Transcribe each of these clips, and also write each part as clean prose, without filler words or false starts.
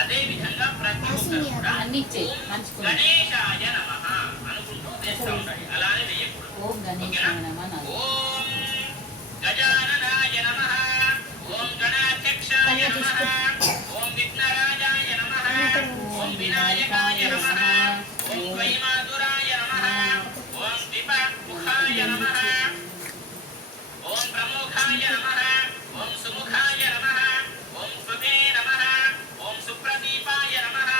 అదే విధంగా ప్రతి ఒక్కరు కూడా గణేశాయ నమః అనుకుంటూ వేస్తూ ఉండాలి. అలానే వేయకూడదు. ఓం గజాననాయ నమః, ఓం గణాధ్యక్షాయ నమః, ఓం విఘ్నరాజాయ నమః, ఓం వినాయకాయ నమః, ఓం వైమాతురాయ నమః, ఓం ద్విపముఖాయ నమః, ఓం ప్రముఖాయ నమః, ఓం సుముఖాయ నమః, ఓం సుతే నమః, ఓం సుప్రదీపాయ నమః,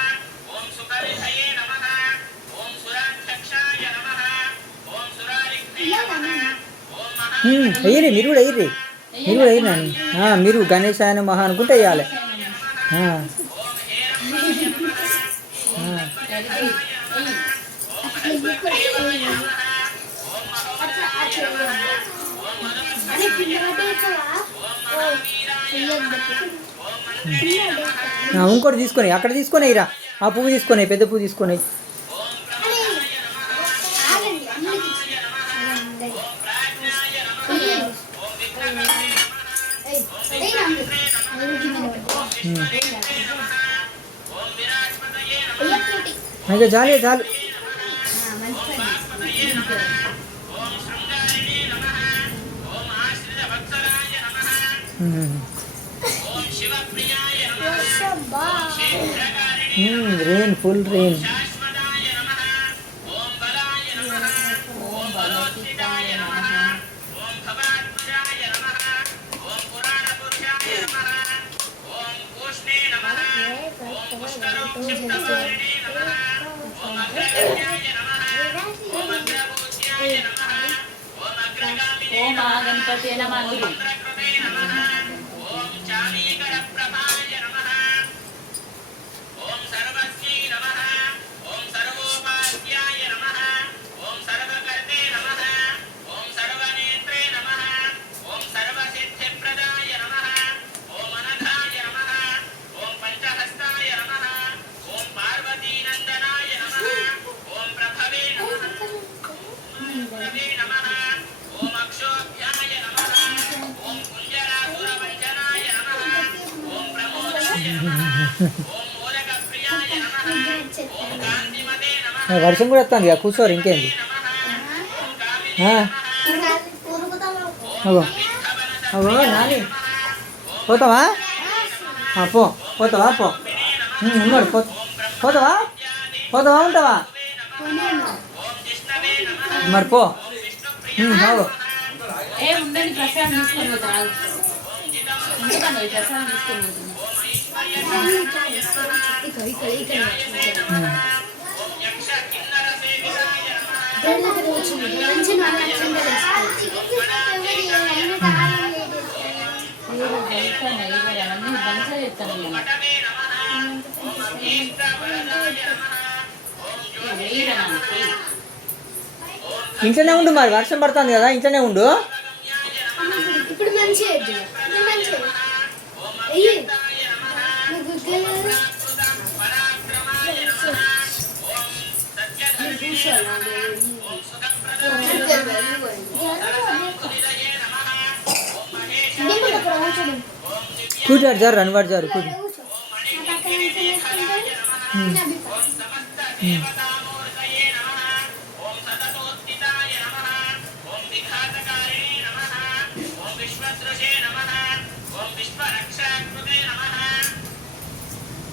ఓం సుకవిధయే నమః, ఓం సురాధ్యక్షాయ నమః, ఓం సురారిఘ్నే నమః, ఓం అయ్యి మీరు కూడా అయ్యి మీరు కూడా అయినా మీరు గణేశాయన మహా అనుకుంటే వేయాలి. ఇంకోటి తీసుకొని అక్కడ తీసుకొని రా, ఆ పువ్వు తీసుకొని పెద్ద పువ్వు తీసుకొని. ఇంకా చాలే చాలు. रेन फुल रेन ओम गणपति नमः। వర్షం కూడా వస్తుంది ఇక కూర్చోరు ఇంకేంది. అవో నాని పోతావా? పో పోతావా? పో ఉన్నాడు. పోతావా? పోతావా ఉంటావా? మరి పో. ఇంట్లోనే ఉండు, మరి వర్షం పడుతుంది కదా, ఇంట్లోనే ఉండు. కూర్చోడు జారు అనవాడు జారు కూర్చో కూర్చో నా పక్కన నిల్చొని వేసుకుంటాడు. నా అభిప్రాయం. సమస్తదేవతామూర్తయే నమః. ఓం సతతోత్థితాయ నమః. ఓం విఘాతకారిణే నమః. ఓం విశ్వదృశే నమః. ఓం విశ్వరక్షాకృతే నమః.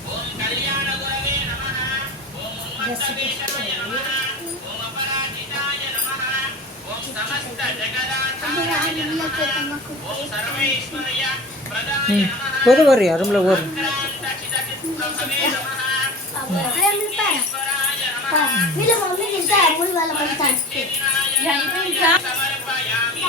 ఓం కళ్యాణగురవే నమః. ఓం ఉన్మత్తవేషవే నమః. ఓం అపరాజితాయ నమః. ఓం సమస్త జగదాధారాయ నమః. ఓం సర్వేశ్వర్య ప్రదాయ నమః. పోతే వర్రి రూమ్లో వర్రి క్రాంతచితచిత్ప్రభవే నమః. అరే మీరు పారా. వీళ్ళ మమ్మీ తింటే అమ్ముడు వాళ్ళ పని తాడుతుంది. సమర్పయామి